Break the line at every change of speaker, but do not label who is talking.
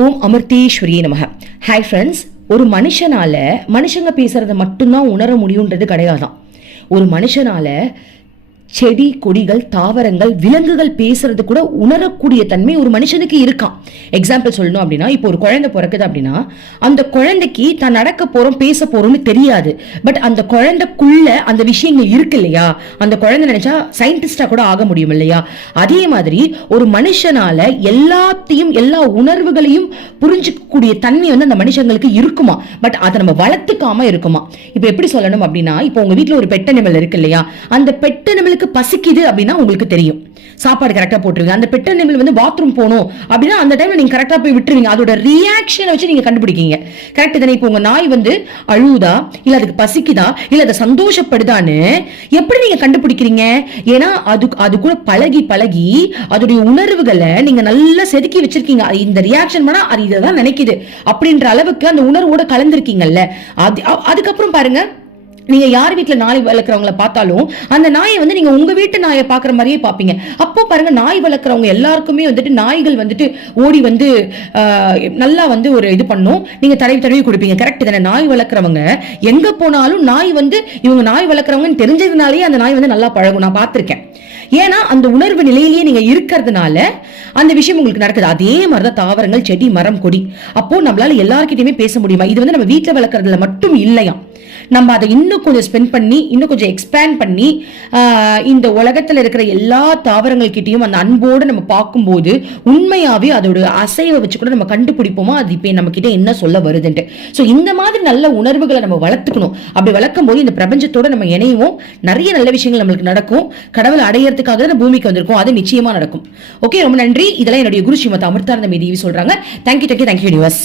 ஓம் அமிர்தேஸ்வரி நமக. Hi friends ஒரு மனுஷனால மனுஷங்க பேசுகிறத மட்டும்தான் உணர முடியுன்றது கிடையாதான். ஒரு மனுஷனால செடி கொடிகள் தாவரங்கள் விலங்குகள் பேசுறது கூட உணரக்கூடிய தன்மை ஒரு மனுஷனுக்கு இருக்கான் எக்ஸாம்பிள் சொல்லணும் அப்படின்னா இப்போ ஒரு குழந்தை பிறக்குது அப்படின்னா அந்த குழந்தைக்கு தான் நடக்க போறோம் பேச போறோம்னு தெரியாது. பட் அந்த குழந்தைக்குள்ள அந்த விஷயங்கள் இருக்கு இல்லையா? அந்த குழந்தை நினைச்சா சயின்டிஸ்டா கூட ஆக முடியும் இல்லையா? அதே மாதிரி ஒரு மனுஷனால எல்லாத்தையும் எல்லா உணர்வுகளையும் புரிஞ்சுக்கக்கூடிய தன்மை வந்து அந்த மனுஷங்களுக்கு இருக்குமா? பட் அதை நம்ம வளர்த்துக்காம இருக்குமா? இப்போ எப்படி சொல்லணும் அப்படின்னா இப்போ உங்க வீட்டில் ஒரு பெட்டனிமல் இருக்கு இல்லையா? அந்த பெட்டனிமல் உங்களுக்கு பசிக்குது அப்படின்னா உங்களுக்கு தெரியும். சாப்பாடு கரெக்டா போட்டுருவீங்க அந்த பெட் அனிமல் வந்து பாத்ரூம் போகணும் அப்படின்னா அந்த டைம்ல நீங்க கரெக்டா போய் விட்டுருவீங்க. அதோட ரியாக்ஷனை வச்சு நீங்க கண்டுபிடிக்கீங்க. கரெக்ட் தானே? இப்போ உங்கள் நாய் வந்து அழுவுதா? இல்ல அதுக்கு பசிக்குதா? இல்லை அதை சந்தோஷப்படுதான்னு எப்படி நீங்க கண்டுபிடிக்கிறீங்க? ஏன்னா அது அது கூட பழகி பழகி அதோடைய உணர்வுகளை நீங்க நல்லா செதுக்கி வச்சிருக்கீங்க. இந்த ரியாக்ஷன் பண்ணால் அது இதை தான் நினைக்குது. அப்படின்ற அளவுக்கு அந்த உணர்வோட கலந்திருக்கீங்கல்ல. அது அதுக்கப்புறம் பாருங்க. நீங்க யார் வீட்டுல நாய் வளர்க்குறவங்கள பார்த்தாலும் அந்த நாயை வந்து நீங்க உங்க வீட்டு நாயை பாக்குற மாதிரியே பார்ப்பீங்க. அப்போ பாருங்க நாய் வளர்க்குறவங்க எல்லாருக்குமே வந்துட்டு நாய்கள் வந்துட்டு ஓடி வந்து நல்லா வந்து ஒரு இது பண்ணும். நீங்க தடவி தடவி கொடுப்பீங்க. கரெக்ட் தானே? நாய் வளர்க்குறவங்க எங்க போனாலும் நாய் வந்து இவங்க நாய் வளர்க்குறவங்கன்னு தெரிஞ்சதுனாலேயே அந்த நாய் வந்து நல்லா பழகும். நான் பார்த்திருக்கேன். ஏன்னா அந்த உணர்வு நிலையிலேயே நீங்க இருக்கிறதுனால அந்த விஷயம் உங்களுக்கு நடக்குது. அதே மாதிரிதான் தாவரங்கள் செடி மரம் கொடி. அப்போ நம்மளால எல்லார்கிட்டயுமே பேச முடியுமா? இது வந்து நம்ம வீட்டுல வளர்க்கறதுல மட்டும் இல்லையா? நம்ம அதை இன்னும் கொஞ்சம் ஸ்பெண்ட் பண்ணி இன்னும் கொஞ்சம் எக்ஸ்பேண்ட் பண்ணி இந்த உலகத்தில் இருக்கிற எல்லா தாவரங்கள்கிட்டையும் அந்த அன்போடு நம்ம பார்க்கும்போது உண்மையாகவே அதோட அசைவை வச்சு கூட நம்ம கண்டுபிடிப்போமா? அது இப்போ நம்ம கிட்ட என்ன சொல்ல வருதுன்ட்டு. ஸோ இந்த மாதிரி நல்ல உணர்வுகளை நம்ம வளர்த்துக்கணும். அப்படி வளர்க்கும் போது இந்த பிரபஞ்சத்தோட நம்ம இணையுவோம் நிறைய நல்ல விஷயங்கள் நம்மளுக்கு நடக்கும். கடவுளை அடையறதுக்காக தான் பூமிக்கு வந்திருக்கோம். அது நிச்சயமாக நடக்கும். ஓகே ரொம்ப நன்றி. இதெல்லாம் என்னுடைய குரு ஸ்ரீமத் அமிர்தானந்த மீதி சொல்கிறாங்க தேங்க்யூ தேங்க்யூ தேங்க்யூ யூனிவர்ஸ்